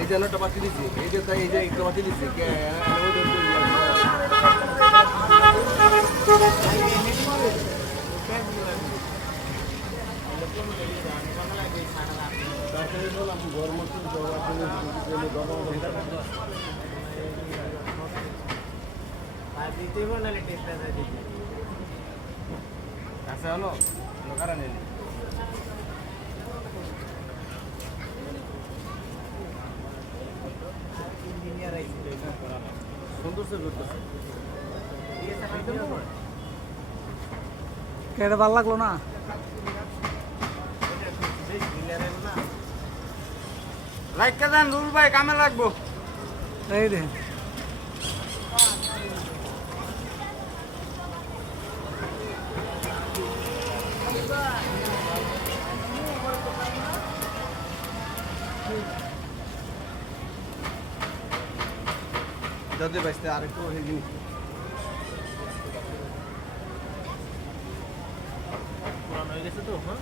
এই যে একটা বাতি দিছি, এই যে তাই এই যে একটা বাতি দিছি, কে আছে হলো? লোকারা কেটে ভালো লাগল না? লাইটটা দেন রুল ভাই কামে লাগবো। এই দেখেন যদি বাঁচতে আরেকটু হয়ে জিনিস। হয়ে গেছে তো হ্যাঁ?